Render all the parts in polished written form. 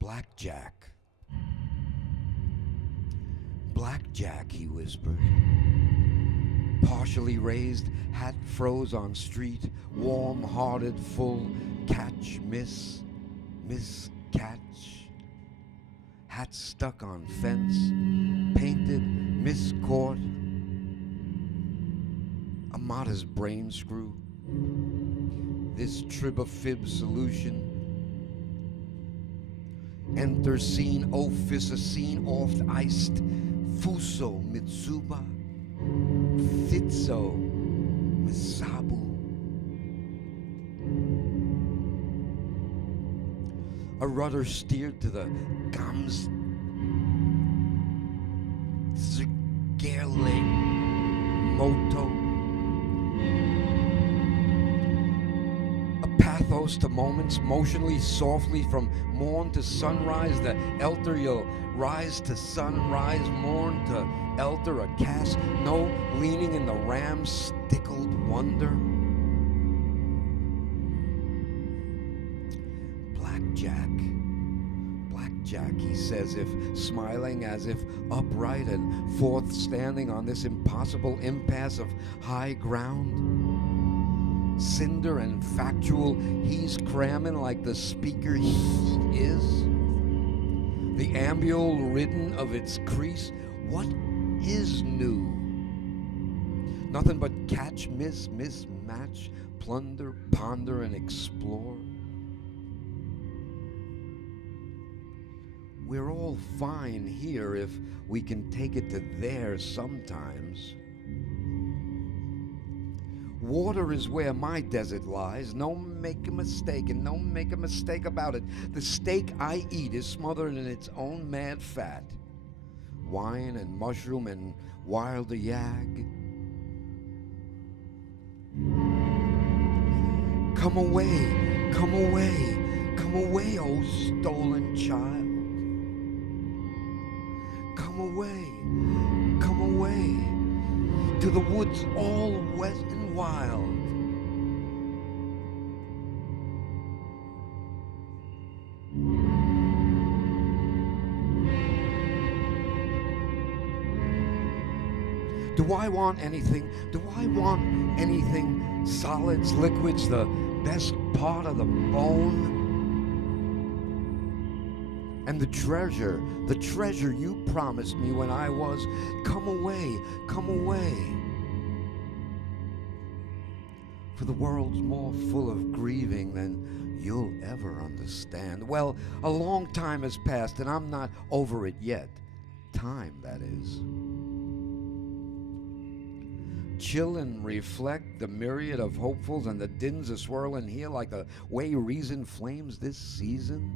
Blackjack. Blackjack, he whispered. Partially raised, hat froze on street, warm-hearted, full, catch, miss, catch. Hat stuck on fence, painted, miscaught. A modest brain screw. This tribofib solution. Enter scene, office, a scene oft iced. Fuso, Mitsuba. Thitso, Misabu. A rudder steered to the Gams Zgerling Moto. A pathos to moments, motionally, softly from morn to sunrise. The elder you'll rise to sunrise, morn to elder, a cast, no leaning in the ram's stickled wonder. Blackjack, he says, if smiling, as if upright and forth standing on this impossible impasse of high ground. Cinder and factual, he's cramming like the speaker he is. The ambule ridden of its crease, what is new? Nothing but catch, miss, match, plunder, ponder, and explore. We're all fine here if we can take it to there sometimes. Water is where my desert lies. No make a mistake, and no make a mistake about it. The steak I eat is smothered in its own mad fat. Wine and mushroom and wilder yag. Come away, come away, come away, oh stolen child. Come away, to the woods all wet and wild. Do I want anything? Do I want anything? Solids, liquids, the best part of the bone? And the treasure you promised me when I was, come away, come away. For the world's more full of grieving than you'll ever understand. Well, a long time has passed and I'm not over it yet. Time, that is. Chill and reflect the myriad of hopefuls and the dins a-swirling here like the way reason flames this season.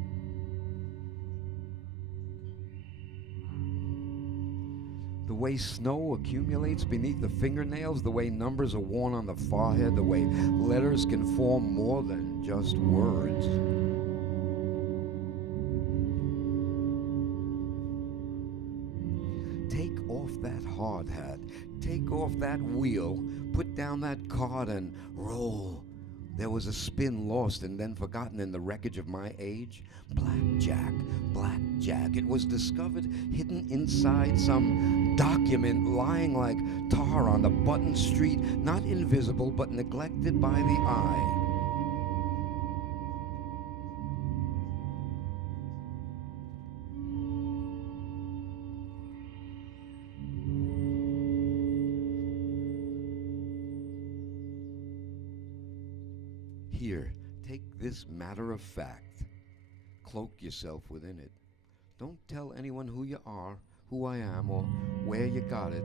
The way snow accumulates beneath the fingernails, the way numbers are worn on the forehead, the way letters can form more than just words. Take off that hard hat, take off that wheel, put down that card and roll. There was a spin lost and then forgotten in the wreckage of my age. Blackjack. It was discovered hidden inside some document lying like tar on the button street, not invisible but neglected by the eye. Here, take this matter of fact. Cloak yourself within it. Don't tell anyone who you are, who I am, or where you got it.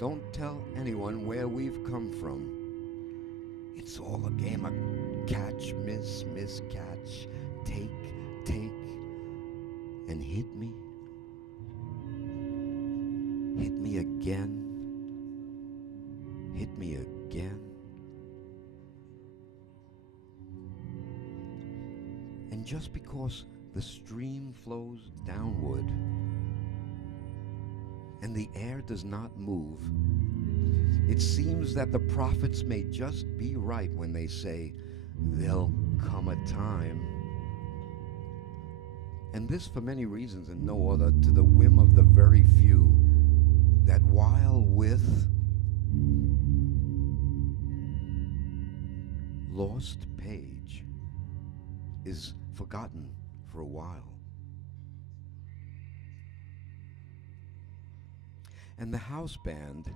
Don't tell anyone where we've come from. It's all a game of catch, miss, catch, take, and hit me. Hit me again. Hit me again. And just because the stream flows downward and the air does not move, it seems that the prophets may just be right when they say there'll come a time And this for many reasons and no other, to the whim of the very few, that while with lost page is forgotten for a while. And the house band,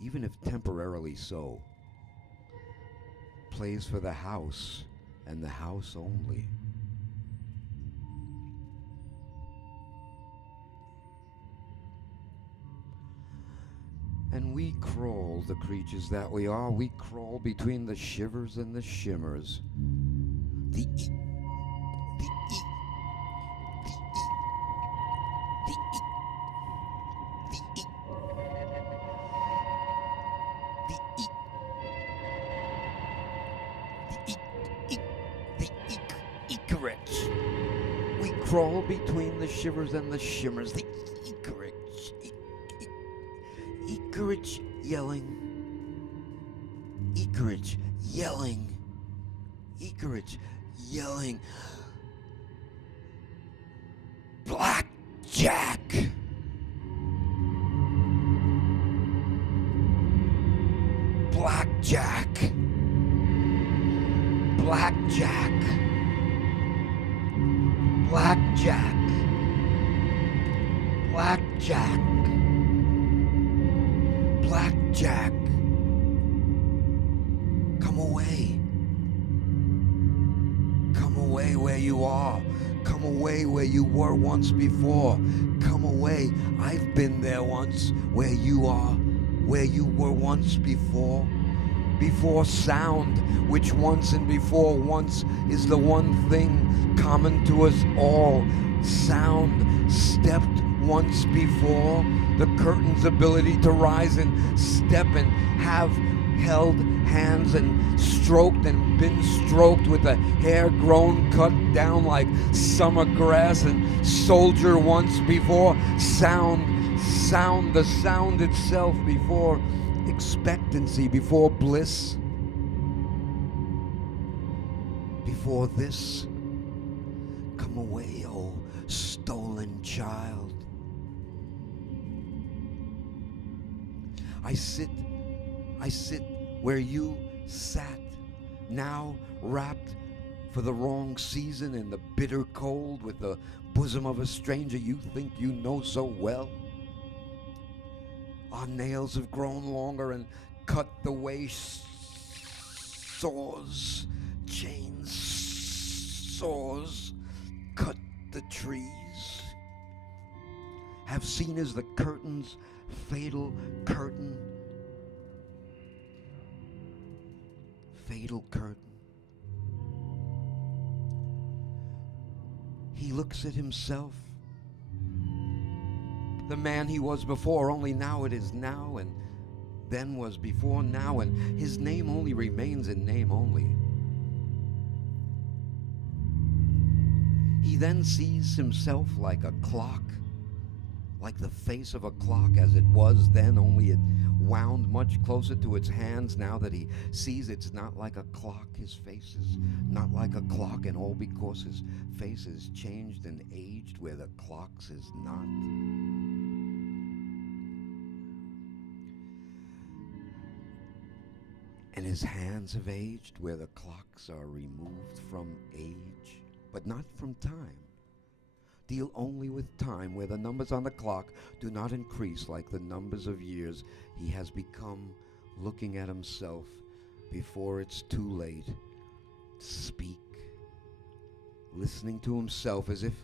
even if temporarily so, plays for the house and the house only. And we crawl, the creatures that we are, we crawl between the shivers and the shimmers. The e, the e, the e, the e, the e, the e, the e, the Icarus. We crawl between the shivers and the shimmers. The Icarus. Icarus yelling. Icarus yelling. Icarus yelling. Blackjack. Blackjack. Blackjack. Blackjack. Blackjack. Blackjack. Come away. Come away where you are. Come away where you were once before. Come away. I've been there once where you are, where you were once before. Before sound, which once and before once is the one thing common to us all. Sound stepped once before. The curtain's ability to rise and step and have held hands and stroked and been stroked with the hair grown cut down like summer grass and soldier once before. Sound, the sound itself before expectancy, before bliss, before this. Come away, oh stolen child. I sit where you sat, now wrapped for the wrong season in the bitter cold with the bosom of a stranger you think you know so well. Our nails have grown longer and cut the way saws, chains, saws cut the trees. Have seen as the curtain's fatal curtain, fatal curtain. He looks at himself, the man he was before, only now it is now, and then was before now, and his name only remains in name only. He then sees himself like a clock, like the face of a clock as it was then, only it wound much closer to its hands now that he sees it's not like a clock. His face is not like a clock, and all because his face is changed and aged where the clock's is not. And his hands have aged where the clocks are removed from age, but not from time. Deal only with time, where the numbers on the clock do not increase like the numbers of years. He has become, looking at himself before it's too late, speak, listening to himself as if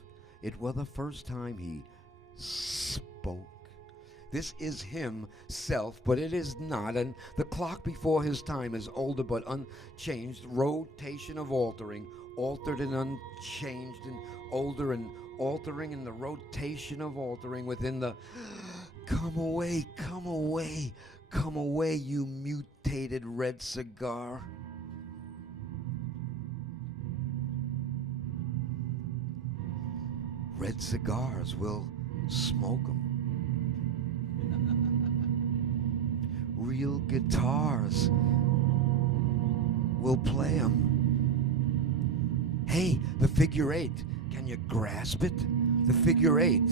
it were the first time he spoke. This is himself, but it is not, and the clock before his time is older but unchanged, rotation of altering, altered and unchanged, and older and altering, in the rotation of altering within the come away, come away, come away, you mutated red cigar. Red cigars will smoke 'em. Real guitars will play 'em. Hey, the figure eight. Can you grasp it? The figure eight.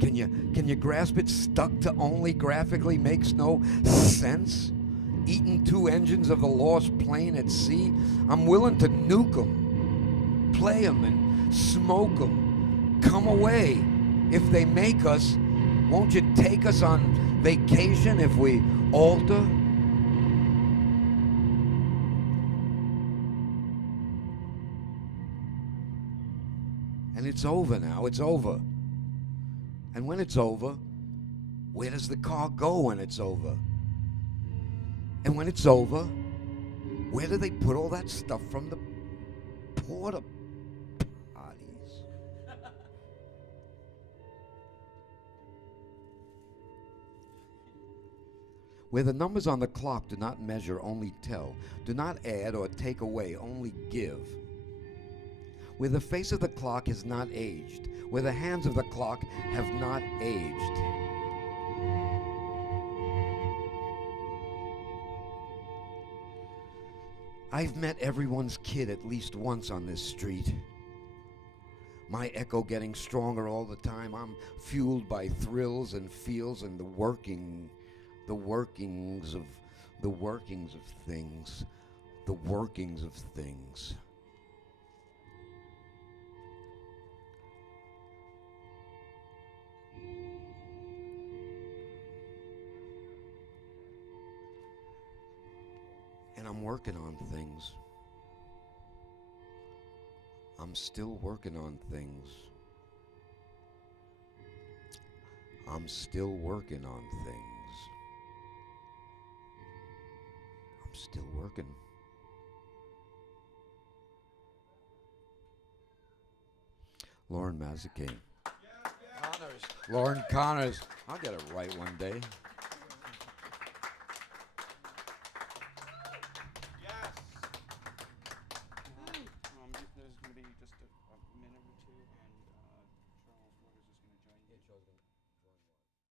Can you grasp it? Stuck to only graphically makes no sense. Eating two engines of the lost plane at sea. I'm willing to nuke 'em, play 'em and smoke 'em. Come away if they make us. Won't you take us on vacation if we alter? And it's over now, it's over. And when it's over, where does the car go when it's over? And when it's over, where do they put all that stuff from the porta potties? Where the numbers on the clock do not measure, only tell, do not add or take away, only give. Where the face of the clock has not aged, where the hands of the clock have not aged. I've met everyone's kid at least once on this street. My echo getting stronger all the time. I'm fueled by thrills and feels and the workings of things. And I'm working on things. I'm still working on things. I'm still working on things. I'm still working. Loren Mazzacane. Loren Connors. I'll get it right one day.